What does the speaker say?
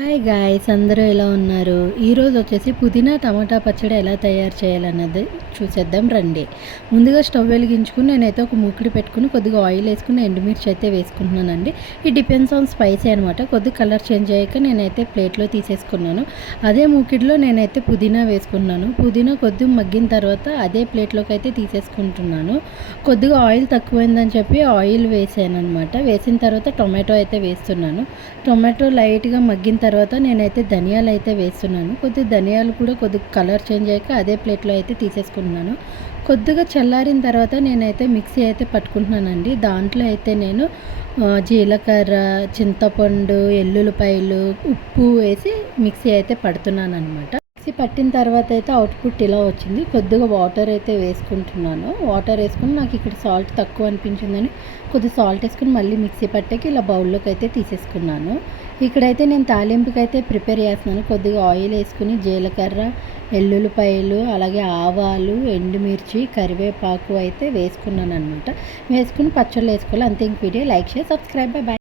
Hi guys, అందరూ ఎలా ఉన్నారు? ఈరోజు వచ్చేసి పుదీనా టమాటా పచ్చడి ఎలా తయారు చేయాలన్నది చూసేద్దాం రండి. ముందుగా స్టవ్ వెలిగించుకుని నేనైతే ఒక మూకుడు పెట్టుకుని కొద్దిగా ఆయిల్ వేసుకుని ఎండుమిర్చి అయితే వేసుకుంటున్నానండి. ఈ డిపెండ్స్ ఆన్ స్పైసీ అనమాట. కొద్దిగా కలర్ చేంజ్ అయ్యాక నేనైతే ప్లేట్లో తీసేసుకున్నాను. అదే మూకిడిలో నేనైతే పుదీనా వేసుకున్నాను. పుదీనా కొద్దిగా మగ్గిన తర్వాత అదే ప్లేట్లోకి అయితే తీసేసుకుంటున్నాను. కొద్దిగా ఆయిల్ తక్కువైందని చెప్పి ఆయిల్ వేసాను అనమాట. వేసిన తర్వాత టొమాటో అయితే వేస్తున్నాను. టొమాటో లైట్గా మగ్గిన తర్వాత నేనైతే ధనియాలు అయితే వేస్తున్నాను. కొద్దిగా ధనియాలు కూడా కొద్దిగా కలర్ చేంజ్ అయ్యాక అదే ప్లేట్లో అయితే తీసేసుకుంటున్నాను. కొద్దిగా చల్లారిన తర్వాత నేనైతే మిక్సీ అయితే పట్టుకుంటున్నానండి. దాంట్లో అయితే నేను జీలకర్ర, చింతపండు, ఎల్లుల్లిపాయలు, ఉప్పు వేసి మిక్సీ అయితే పడుతున్నాను అనమాట. మిక్సీ పట్టిన తర్వాత అయితే అవుట్పుట్ ఇలా వచ్చింది. కొద్దిగా వాటర్ అయితే వేసుకుంటున్నాను. వాటర్ వేసుకుని నాకు ఇక్కడ సాల్ట్ తక్కువ అనిపించిందని కొద్దిగా సాల్ట్ వేసుకుని మళ్ళీ మిక్సీ పట్టాక ఇలా బౌల్లోకి అయితే తీసేసుకున్నాను. ఇక్కడైతే నేను తాలింపుకి అయితే ప్రిపేర్ చేస్తున్నాను. కొద్దిగా ఆయిల్ వేసుకుని జీలకర్ర, ఎల్లుల్లిపాయలు, అలాగే ఆవాలు, ఎండుమిర్చి, కరివేపాకు అయితే వేసుకున్నాను అనమాట. వేసుకుని పచ్చళ్ళు వేసుకోవాలి. అంతే. ఇంక వీడియో లైక్ చేసి సబ్స్క్రైబ్. బాయ్.